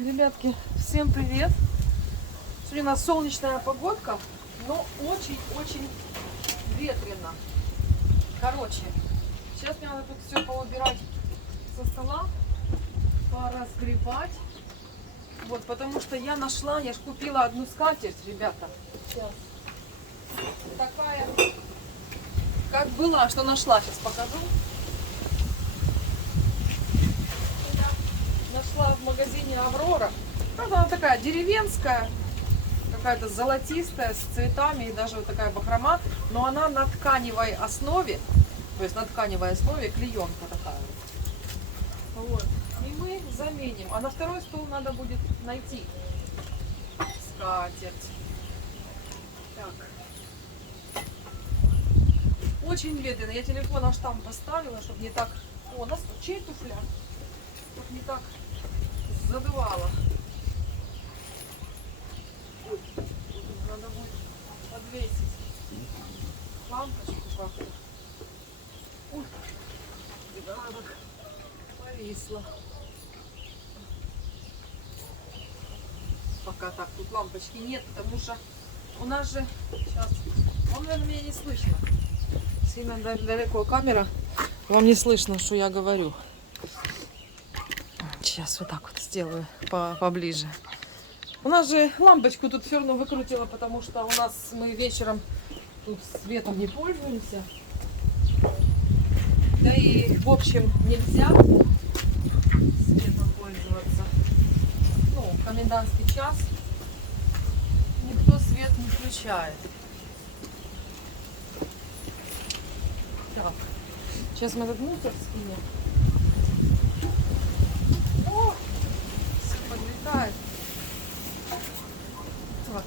Ребятки, всем привет! Сегодня у нас солнечная погодка, но очень-очень ветрено. Короче, сейчас мне надо тут все поубирать со стола, поразгребать. Вот, потому что я нашла, я ж купила одну скатерть, ребята. Сейчас. Такая, как была, что нашла, сейчас покажу. Нашла в магазине Аврора. Правда, она такая деревенская, какая-то золотистая, с цветами и даже вот такая бахрома. Но она на тканевой основе, то есть на тканевой основе клеенка такая. Вот. И мы заменим. А на второй стол надо будет найти скатерть. Так. Очень ветрено. Я телефон аж там поставила, чтобы не так... О, у нас чей туфля? Чтобы не так задувало. Ой, надо будет подвесить лампочку как-то. Ой, да, так повисла. Пока так, тут лампочки нет, потому что у нас же... Сейчас, вам, наверное, меня не слышно. Сильно далеко камера. Вам не слышно, что я говорю. Сейчас вот так вот сделаю поближе. У нас же лампочку тут все равно выкрутила, потому что у нас мы вечером тут светом не пользуемся. Да и в общем нельзя светом пользоваться. Ну, в комендантский час никто свет не включает. Так, сейчас мы этот мусор скинем. О, все подлетает. Так.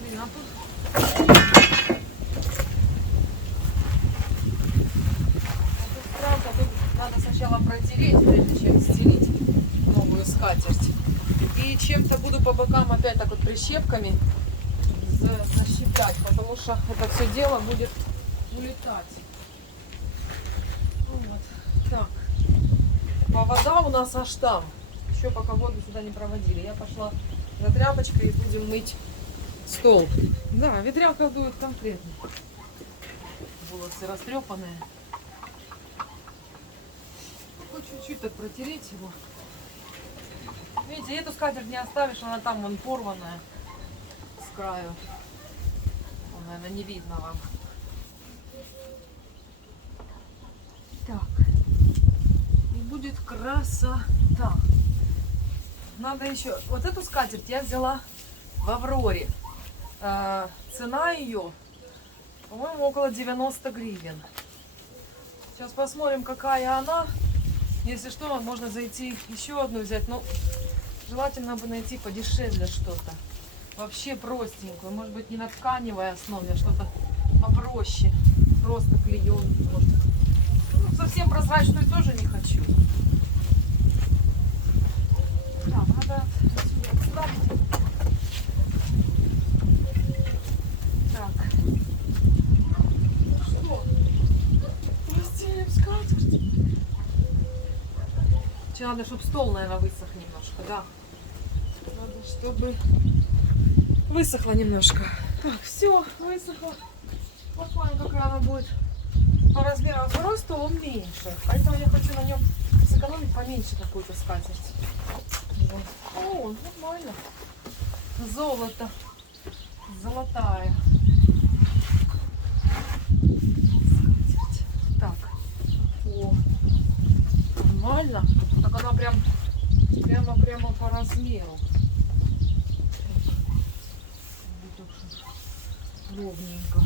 Блин, а тут... Правда, тут надо сначала протереть, прежде чем стелить новую скатерть. И чем-то буду по бокам опять так вот прищепками защиплять, потому что это все дело будет улетать. Вот. Так. А вода у нас аж там. Еще пока воду сюда не проводили. Я пошла за тряпочкой и будем мыть стол. Да, ветрянка дует конкретно. Волосы растрепанные. Хоть чуть-чуть так протереть его. Видите, эту скатерть не оставишь, она там вон порванная с краю. Вон, наверное, не видно вам. Так. И будет красота. Надо еще... Вот эту скатерть я взяла в Авроре. Цена ее, по-моему, около 90 гривен. Сейчас посмотрим, какая она. Если что, можно зайти еще одну взять. Но желательно бы найти подешевле что-то. Вообще простенькую. Может быть, не на тканевой основе, а что-то попроще. Просто клеенку. Ну, совсем прозрачную тоже не хочу. Так, надо отсюда отставить. Так. Что? Постелим скатерть. Еще надо, чтобы стол, наверное, высох немножко, да. Надо, чтобы высохло немножко. Так, все, высохло. Посмотрим, какая она будет по размерам. Второй стол он меньше. Поэтому я хочу на нем сэкономить поменьше какую-то скатерть. Вот. О, нормально. Золото. Золотая. Скатерть. Так. О. Нормально. Так она прямо по размеру. Ровненько.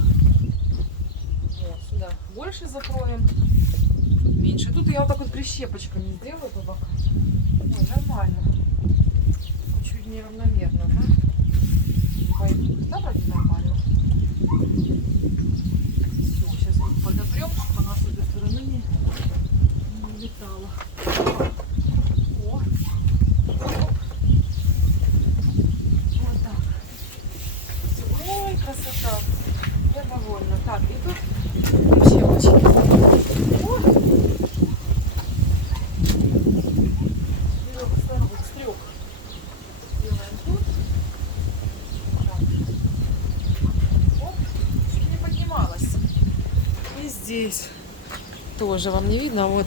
Вот сюда больше закроем, меньше. Тут я вот так вот прищепочками сделаю по бокам. Ой, нормально. Чуть неравномерно, да? Пойдет. Да, вроде нормально. Все, сейчас вот подопрем, чтобы она с этой стороны не улетала. О! Оп. Вот так. Ой, красота. Я довольна. Так, и тут вообще очень. тоже вам не видно. Вот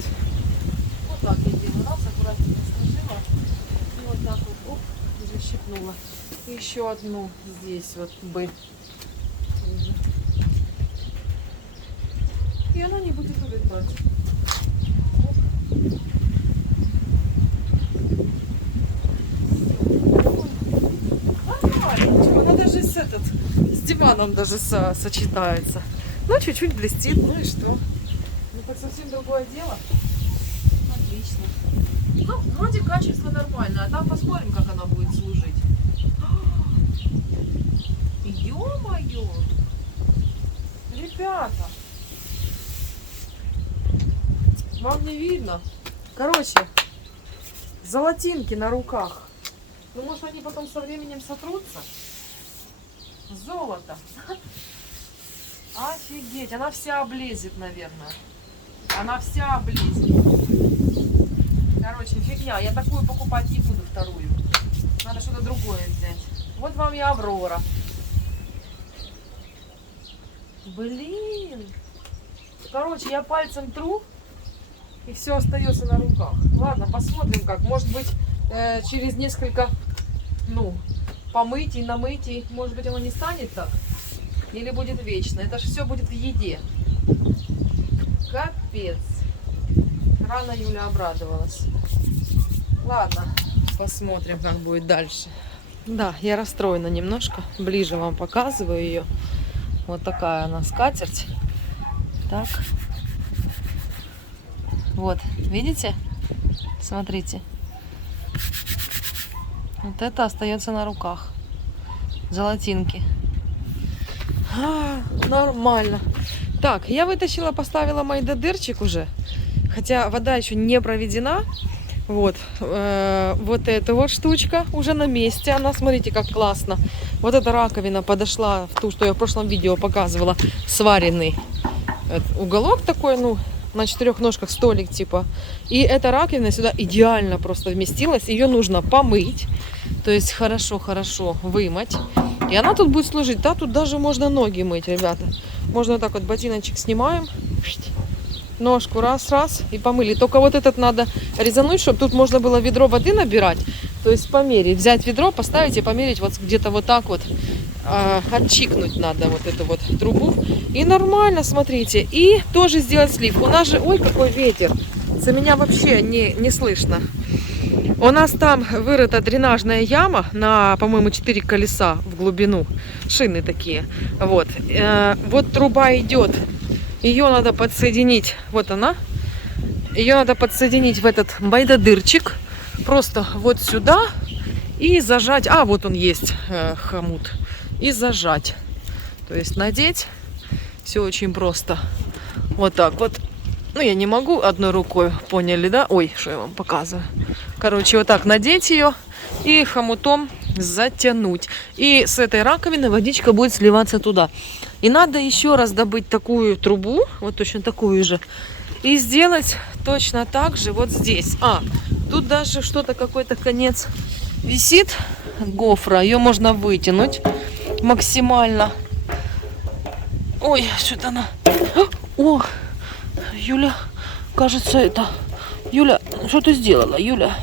так я делаю. Раз, аккуратненько сложила. И вот так вот, оп, защипнула. И еще одну здесь вот бы. И она не будет улетать. Она даже с диваном даже сочетается. Ну, чуть-чуть блестит, ну и что? Ну, так совсем другое дело. Отлично. Ну, вроде качество нормальное, а там посмотрим, как она будет служить. Ё-моё! Ребята! Вам не видно? Короче, золотинки на руках. Ну, может, они потом со временем сотрутся? Золото. Офигеть. Она вся облезет, наверное. Она вся облезет. Короче, фигня. Я такую покупать не буду, вторую. Надо что-то другое взять. Вот вам и Аврора. Блин. Короче, я пальцем тру, и все остается на руках. Ладно, посмотрим как. Может быть, через несколько, помыть и намыть, и, может быть, оно не станет так. Или будет вечно. Это же все будет в еде. Капец. Рано Юля обрадовалась. Ладно, посмотрим, как будет дальше. Да, я расстроена немножко. Ближе вам показываю ее. Вот такая она скатерть. Так. Вот, видите? Смотрите. Вот это остается на руках. Золотинки. Нормально. Так, я вытащила, поставила майдадырчик уже. Хотя вода еще не проведена. Вот. Вот эта вот штучка уже на месте. Она, смотрите, как классно. Вот эта раковина подошла в ту, что я в прошлом видео показывала. Сваренный уголок такой, на 4 ножках столик типа. И эта раковина сюда идеально просто вместилась. Ее нужно помыть. То есть хорошо вымыть. И она тут будет служить. Да, тут даже можно ноги мыть, ребята. Можно вот так вот ботиночек снимаем. Ножку раз и помыли. Только вот этот надо резануть, чтобы тут можно было ведро воды набирать. То есть померить. Взять ведро, поставить и померить вот где-то вот так вот. Отчикнуть надо вот эту вот трубу. И нормально, смотрите. И тоже сделать слив. У нас же, ой, какой ветер. За меня вообще не слышно. У нас там вырыта дренажная яма на, по-моему, 4 колеса в глубину. Шины такие. Вот. Вот труба идет. Ее надо подсоединить. Вот она. Ее надо подсоединить в этот майдадырчик. Просто вот сюда. И зажать. А, вот он есть, хомут. И зажать. То есть надеть. Все очень просто. Вот так вот. Я не могу одной рукой, поняли, да? Ой, что я вам показываю. Короче, вот так надеть ее и хомутом затянуть. И с этой раковины водичка будет сливаться туда. И надо еще раз добыть такую трубу, вот точно такую же, и сделать точно так же вот здесь. Тут даже что-то, какой-то конец висит, гофра. Ее можно вытянуть максимально. Ой, что-то она... О! Юля, кажется, Юля, что ты сделала, Юля?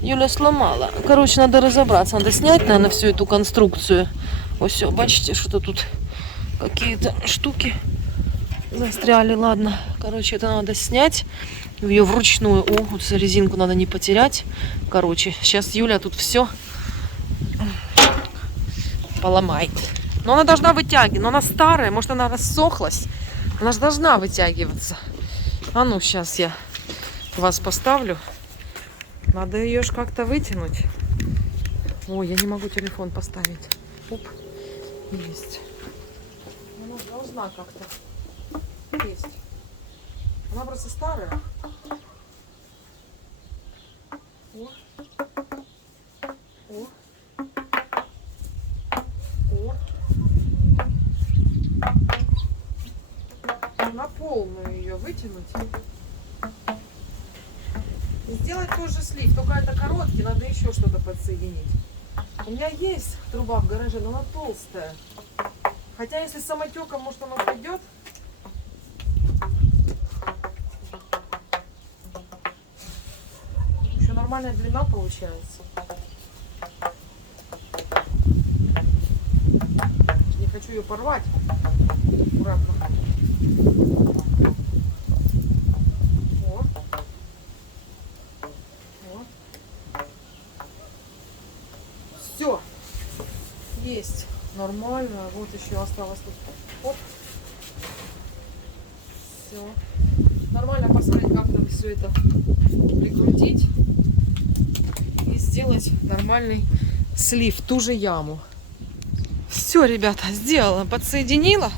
Юля сломала. Короче, надо разобраться. Надо снять, наверное, всю эту конструкцию. Вот все, бачите, что тут какие-то штуки застряли. Ладно, короче, это надо снять. Ее вручную. Вот резинку надо не потерять. Короче, сейчас Юля тут все поломает. Но она должна вытягивать. Но она старая, может, она рассохлась. Она же должна вытягиваться. Сейчас я вас поставлю. Надо ее ж как-то вытянуть. Ой, я не могу телефон поставить. Оп, есть. Она должна как-то есть. Она просто старая. О. О. О. На полную ее вытянуть. И сделать тоже слив. Только это короткий, надо еще что-то подсоединить. У меня есть труба в гараже, но она толстая. Хотя если самотеком, может, она пойдет. нормальная длина получается. Не хочу ее порвать. Аккуратно. О. О. Все. Есть. Нормально. Вот еще осталось тут. Оп. Все. Нормально посмотреть, как там все это прикрутить и сделать нормальный слив в ту же яму. Все, ребята, сделала, подсоединила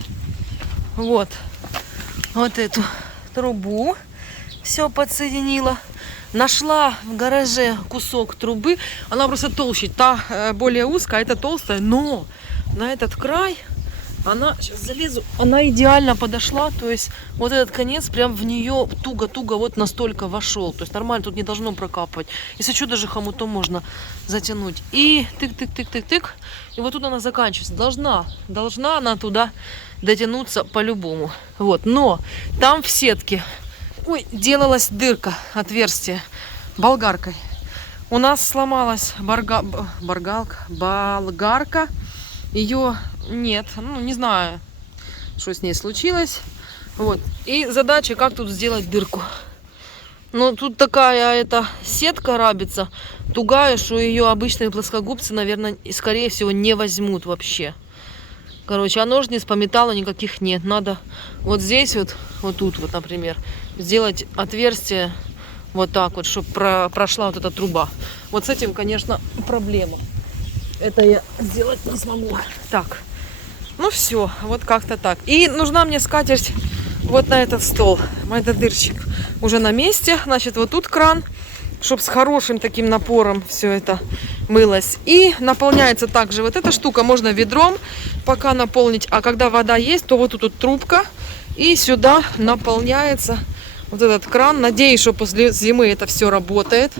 вот эту трубу, все подсоединила. Нашла в гараже кусок трубы, она просто толще, та более узкая, это толстая, но на этот край она, сейчас залезу, она идеально подошла, то есть вот этот конец прям в нее туго-туго вот настолько вошел, то есть нормально, тут не должно прокапывать. Если что, даже хомутом можно затянуть. И тык-тык-тык-тык-тык, и вот тут она заканчивается. Должна она туда дотянуться по-любому. Вот, но там в сетке, ой, делалась дырка, отверстие болгаркой. У нас сломалась болгарка, ее нет, ну не знаю, что с ней случилось. Вот. И задача, как тут сделать дырку. Ну, тут такая сетка рабится, тугая, что ее обычные плоскогубцы, наверное, скорее всего, не возьмут вообще. Короче, а ножниц по металлу никаких нет. Надо вот здесь вот тут вот, например, сделать отверстие вот так вот, чтобы прошла вот эта труба. Вот с этим, конечно, проблема. Это я сделать не смогу. Так, ну все, вот как-то так. И нужна мне скатерть вот на этот стол. Этот дырчик уже на месте. Значит, вот тут кран, чтобы с хорошим таким напором все это мылось. И наполняется также вот эта штука. Можно ведром пока наполнить. А когда вода есть, то вот тут трубка. И сюда наполняется вот этот кран. Надеюсь, что после зимы это все работает.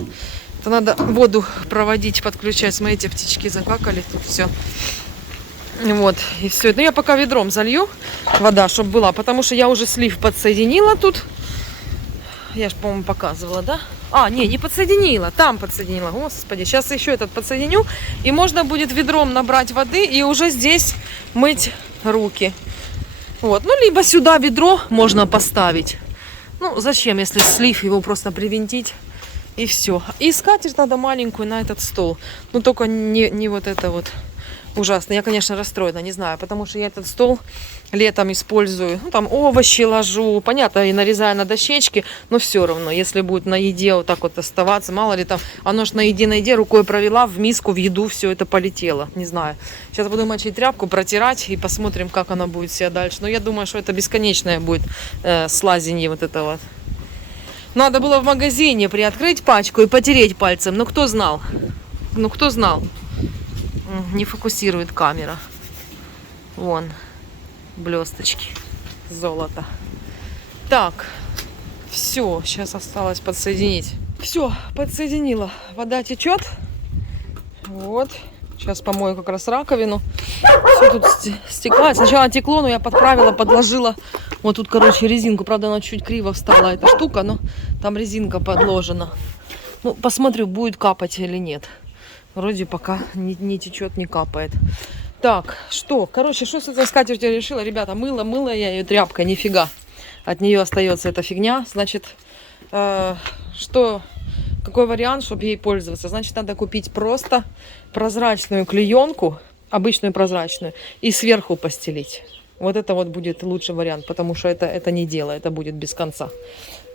Это надо воду проводить, подключать. Смотрите, птички закакали, тут все. Вот, и все. Ну, я пока ведром залью вода, чтобы была, потому что я уже слив подсоединила тут. Я же, по-моему, показывала, да? А, не подсоединила, там подсоединила. Господи, сейчас еще этот подсоединю, и можно будет ведром набрать воды и уже здесь мыть руки. Вот, ну, либо сюда ведро можно поставить. Ну, зачем, если слив, его просто привинтить. И все. И скатерть надо маленькую на этот стол. Ну, только не вот это вот ужасно. Я, конечно, расстроена, не знаю, потому что я этот стол летом использую. Ну, там овощи ложу, понятно, и нарезаю на дощечки, но все равно, если будет на еде вот так вот оставаться, мало ли там, оно ж на еде, рукой провела, в миску, в еду все это полетело. Не знаю. Сейчас буду мочить тряпку, протирать и посмотрим, как она будет себя дальше. Но я думаю, что это бесконечное будет слазенье вот это вот. Надо было в магазине приоткрыть пачку и потереть пальцем. Ну, кто знал? Ну, кто знал? Не фокусирует камера. Вон, блесточки, золото. Так, все, сейчас осталось подсоединить. Все, подсоединила. Вода течет. Вот. Сейчас помою как раз раковину. Все тут стекает. Сначала текло, но я подправила, подложила. Вот тут, короче, резинку. Правда, она чуть криво встала, эта штука, но там резинка подложена. Ну, посмотрю, будет капать или нет. Вроде пока не течет, не капает. Так, что? Короче, что с этой скатертью я решила? Ребята, мыла я ее тряпкой, нифига. От нее остается эта фигня. Значит, какой вариант, чтобы ей пользоваться? Значит, надо купить просто прозрачную клеенку, обычную прозрачную, и сверху постелить. Вот это вот будет лучший вариант, потому что это не дело, это будет без конца.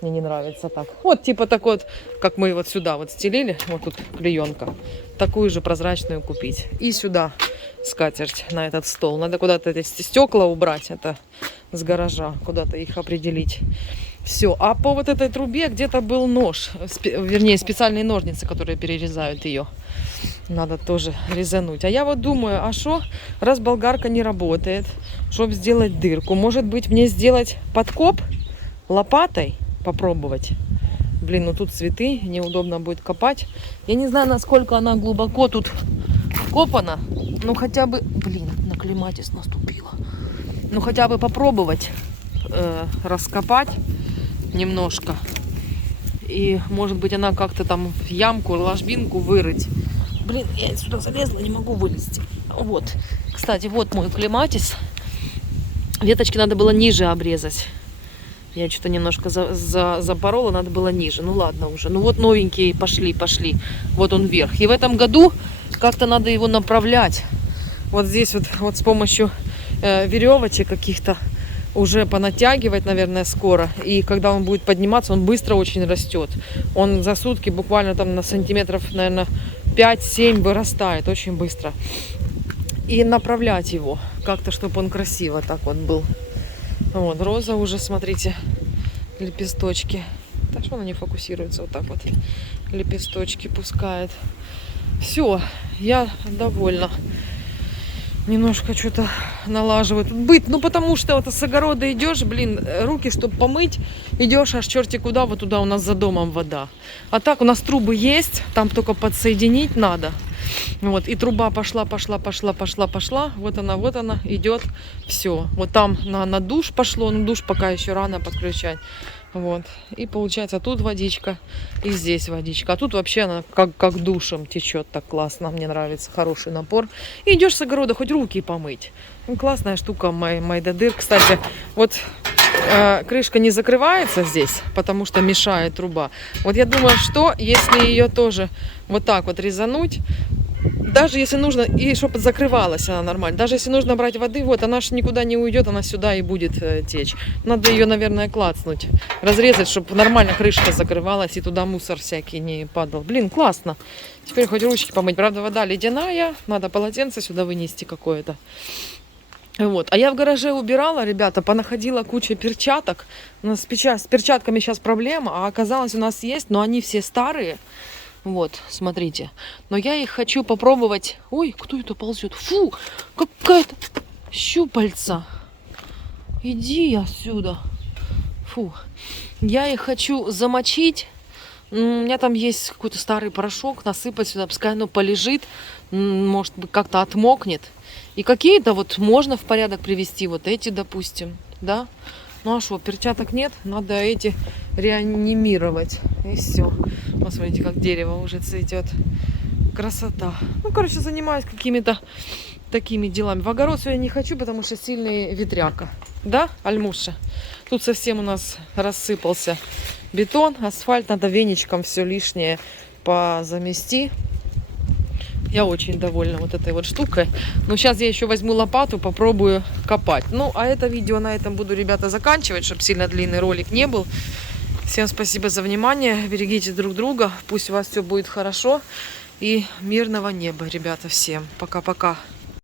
Мне не нравится так. Вот типа так вот, как мы вот сюда вот стелили, вот тут клеенка. Такую же прозрачную купить. И сюда скатерть на этот стол. Надо куда-то эти стекла убрать, это с гаража, куда-то их определить. Все. А по вот этой трубе где-то был нож, вернее специальные ножницы, которые перерезают ее. Надо тоже резануть. А я вот думаю, а что, раз болгарка не работает, чтобы сделать дырку, может быть мне сделать подкоп лопатой, попробовать. Блин, ну тут цветы, неудобно будет копать. Я не знаю, насколько она глубоко тут копана. Ну хотя бы, блин, на клематис наступила. Ну хотя бы попробовать раскопать немножко И, может быть, она как-то там в ямку, ложбинку вырыть. Блин, я сюда залезла, не могу вылезти. Вот. Кстати, вот мой клематис. Веточки надо было ниже обрезать. Я что-то немножко запорола, надо было ниже. Ну ладно уже. Ну вот новенькие пошли. Вот он вверх. И в этом году как-то надо его направлять. Вот здесь вот с помощью веревочек каких-то уже понатягивать, наверное, скоро. И когда он будет подниматься, он быстро очень растет. Он за сутки буквально там на сантиметров, наверное, 5-7 вырастает очень быстро. И направлять его как-то, чтобы он красиво так вот был. Вот, роза уже, смотрите, лепесточки. Так что она не фокусируется, вот так вот. Лепесточки пускает. Все, я довольна. Немножко что-то налаживает быт. Ну, потому что вот с огорода идешь, блин, руки, чтобы помыть, идешь аж черти куда, вот туда у нас за домом вода. А так у нас трубы есть, там только подсоединить надо. Вот, и труба пошла. Вот она идет. Все. Вот там на душ пошло, но душ пока еще рано подключать. Вот. И получается, тут водичка, и здесь водичка. А тут вообще она как душем течет так классно. Мне нравится, хороший напор. И идешь с огорода, хоть руки помыть. Ну, классная штука Майдадыр. Кстати, вот крышка не закрывается здесь, потому что мешает труба. Вот я думаю, что если ее тоже вот так вот резануть, даже если нужно, и чтобы закрывалась она нормально, даже если нужно брать воды, вот она же никуда не уйдет, она сюда и будет течь. Надо ее, наверное, клацнуть, разрезать, чтобы нормально крышка закрывалась и туда мусор всякий не падал. Блин, классно. Теперь хоть ручки помыть. Правда, вода ледяная, надо полотенце сюда вынести какое-то. Вот. А я в гараже убирала, ребята, понаходила кучу перчаток. У нас с перчатками сейчас проблема, а оказалось у нас есть, но они все старые. Вот, смотрите. Но я их хочу попробовать. Ой, кто это ползет? Фу, какая-то щупальца. Иди отсюда. Фу. Я их хочу замочить. У меня там есть какой-то старый порошок. Насыпать сюда, пускай оно полежит. Может быть, как-то отмокнет. И какие-то вот можно в порядок привести. Вот эти, допустим. Да? Ну а что, перчаток нет? Надо эти реанимировать. И все. Посмотрите, как дерево уже цветет. Красота. Ну, короче, занимаюсь какими-то такими делами. В огород я не хочу, потому что сильный ветряка. Да, Альмуша? Тут совсем у нас рассыпался бетон, асфальт. Надо веничком все лишнее позамести. Я очень довольна вот этой вот штукой. Но сейчас я еще возьму лопату, попробую копать. Ну, а это видео на этом буду, ребята, заканчивать, чтобы сильно длинный ролик не был. Всем спасибо за внимание. Берегите друг друга. Пусть у вас все будет хорошо. И мирного неба, ребята, всем. Пока-пока.